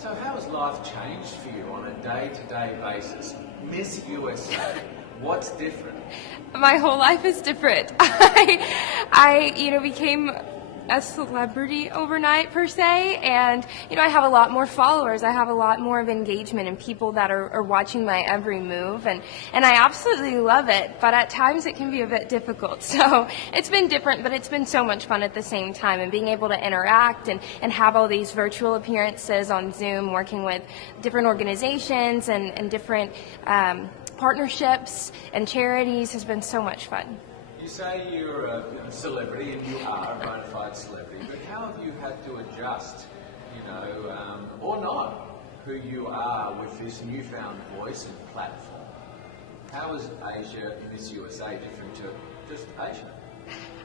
So how has life changed for you on a day-to-day basis? Miss USA, what's different? My whole life is different. I became a celebrity overnight per se, and I have a lot more followers. I have a lot more of engagement and people that are watching my every move, and I absolutely love it, but at times it can be a bit difficult. So it's been different, but it's been so much fun at the same time, and being able to interact and have all these virtual appearances on Zoom, working with different organizations and different partnerships and charities has been so much fun. You say you're a celebrity, and you are a bona fide celebrity, but how have you had to adjust, or not, who you are with this newfound voice and platform? How is Asia Miss USA different to just Asia?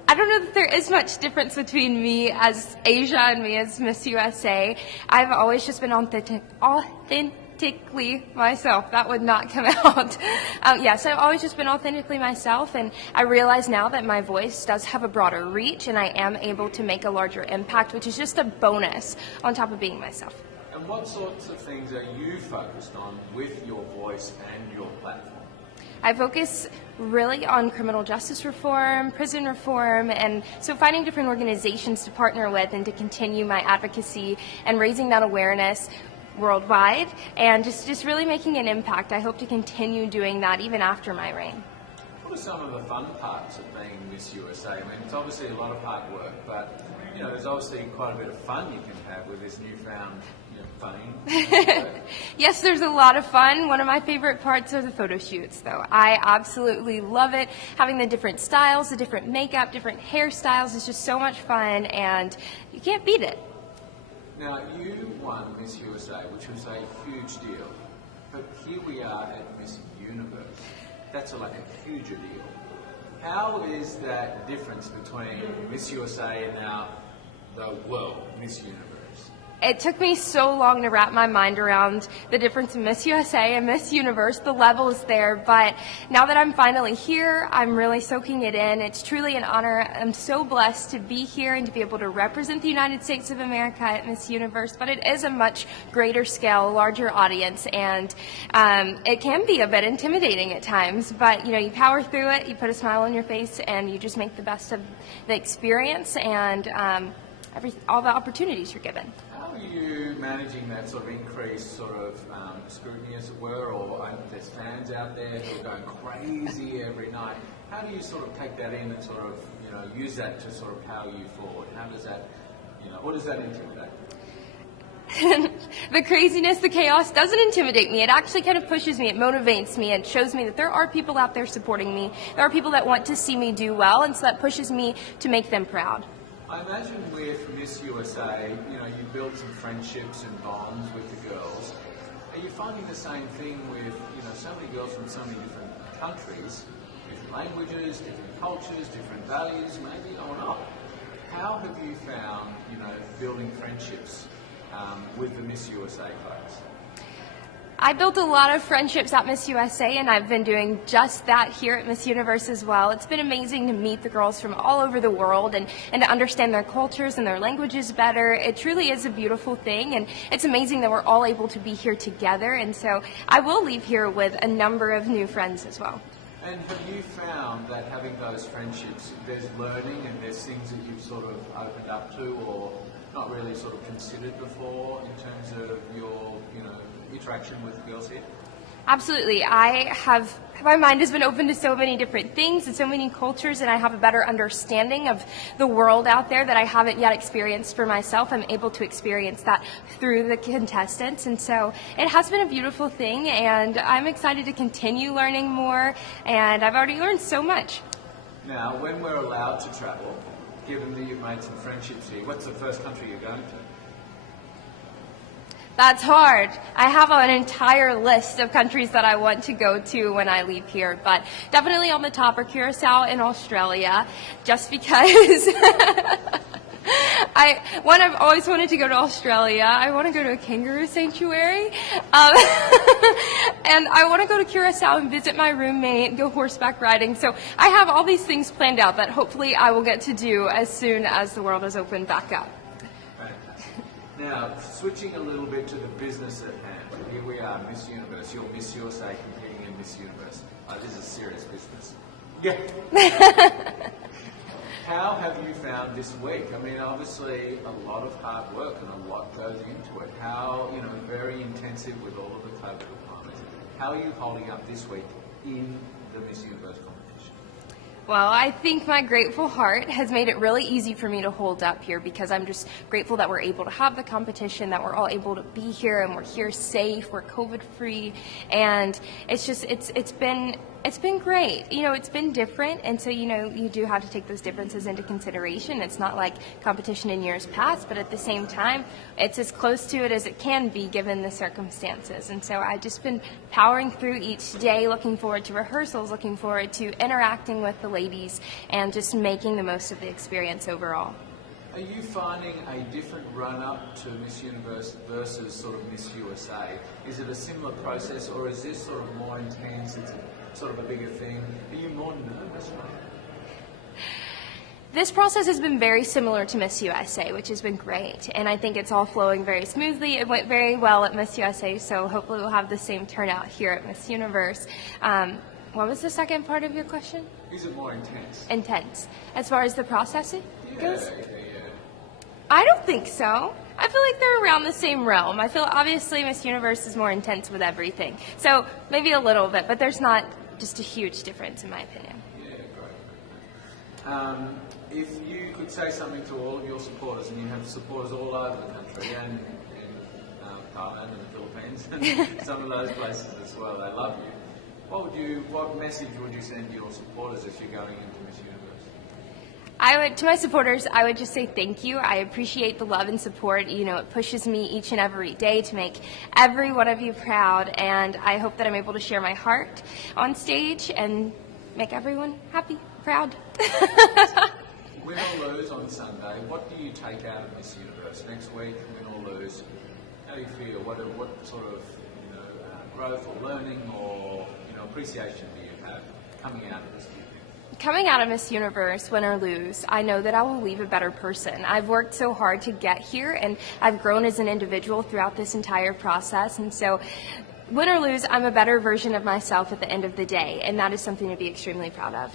I don't know that there is much difference between me as Asia and me as Miss USA. I've always just been authentically myself. That would not come out. Yes, I've always just been authentically myself, and I realize now that my voice does have a broader reach and I am able to make a larger impact, which is just a bonus on top of being myself. And what sorts of things are you focused on with your voice and your platform? I focus really on criminal justice reform, prison reform, and so finding different organizations to partner with and to continue my advocacy and raising that awareness worldwide, and just really making an impact. I hope to continue doing that even after my reign. What are some of the fun parts of being Miss USA? I mean, it's obviously a lot of hard work, but there's obviously quite a bit of fun you can have with this newfound fame. Yes, there's a lot of fun. One of my favorite parts are the photo shoots, though. I absolutely love it. Having the different styles, the different makeup, different hairstyles is just so much fun, and you can't beat it. Now, you won Miss USA, which was a huge deal, but here we are at Miss Universe. That's like a huger deal. How is that difference between Miss USA and now the world Miss Universe? It took me so long to wrap my mind around the difference in Miss USA and Miss Universe. The level is there, but now that I'm finally here, I'm really soaking it in. It's truly an honor. I'm so blessed to be here and to be able to represent the United States of America at Miss Universe, but it is a much greater scale, larger audience, and it can be a bit intimidating at times, but you power through it, you put a smile on your face, and you just make the best of the experience and all the opportunities you're given. How are you managing that sort of increased sort of scrutiny, as it were, or there's fans out there who are going crazy every night? How do you sort of take that in and sort of, use that to sort of power you forward? How does that, what does that intimidate? The craziness, the chaos doesn't intimidate me. It actually kind of pushes me, it motivates me, and shows me that there are people out there supporting me. There are people that want to see me do well, and so that pushes me to make them proud. I imagine with Miss USA, you build some friendships and bonds with the girls. Are you finding the same thing with, so many girls from so many different countries, different languages, different cultures, different values, maybe or not? How have you found, building friendships with the Miss USA folks? I built a lot of friendships at Miss USA, and I've been doing just that here at Miss Universe as well. It's been amazing to meet the girls from all over the world and to understand their cultures and their languages better. It truly is a beautiful thing, and it's amazing that we're all able to be here together, and so I will leave here with a number of new friends as well. And have you found that having those friendships, there's learning and there's things that you've sort of opened up to or not really sort of considered before in terms of your, interaction with girls here? Absolutely. My mind has been open to so many different things and so many cultures, and I have a better understanding of the world out there that I haven't yet experienced for myself. I'm able to experience that through the contestants, and so it has been a beautiful thing, and I'm excited to continue learning more, and I've already learned so much. Now, when we're allowed to travel, given that you've made some friendships here, what's the first country you're going to? That's hard. I have an entire list of countries that I want to go to when I leave here, but definitely on the top are Curacao and Australia, just because I've always wanted to go to Australia. I want to go to a kangaroo sanctuary, and I want to go to Curacao and visit my roommate, go horseback riding. So I have all these things planned out that hopefully I will get to do as soon as the world is opened back up. Now, switching a little bit to the business at hand. Here we are, Miss Universe. You're Miss USA competing in Miss Universe. This is serious business. Yeah. How have you found this week? I mean, obviously a lot of hard work and a lot goes into it. How, very intensive with all of the COVID requirements. How are you holding up this week in the Miss Universe competition? Well, I think my grateful heart has made it really easy for me to hold up here because I'm just grateful that we're able to have the competition, that we're all able to be here and we're here safe, we're COVID free, and it's been great. It's been different, and so you do have to take those differences into consideration. It's not like competition in years past, but at the same time, it's as close to it as it can be given the circumstances. And so I've just been powering through each day, looking forward to rehearsals, looking forward to interacting with the ladies, and just making the most of the experience overall. Are you finding a different run-up to Miss Universe versus sort of Miss USA? Is it a similar process, or is this sort of more intense? It's sort of a bigger thing. Are you more nervous? This process has been very similar to Miss USA, which has been great, and I think it's all flowing very smoothly. It went very well at Miss USA, so hopefully we'll have the same turnout here at Miss Universe. What was the second part of your question? Is it more intense? Intense. As far as the process goes? Yeah. I don't think so. I feel like they're around the same realm. I feel obviously Miss Universe is more intense with everything. So maybe a little bit, but there's not just a huge difference in my opinion. Yeah, great. If you could say something to all of your supporters, and you have supporters all over the country and in Thailand and the Philippines and some of those places as well, they love you. What message would you send to your supporters if you're going into Miss Universe? To my supporters, I would just say thank you. I appreciate the love and support. It pushes me each and every day to make every one of you proud, and I hope that I'm able to share my heart on stage and make everyone happy, proud. Win or lose on Sunday, what do you take out of Miss Universe next week? Win or lose, how do you feel? What sort of growth or learning or appreciation do you have coming out of this? Coming out of Miss Universe, win or lose, I know that I will leave a better person. I've worked so hard to get here, and I've grown as an individual throughout this entire process, and so win or lose, I'm a better version of myself at the end of the day, and that is something to be extremely proud of.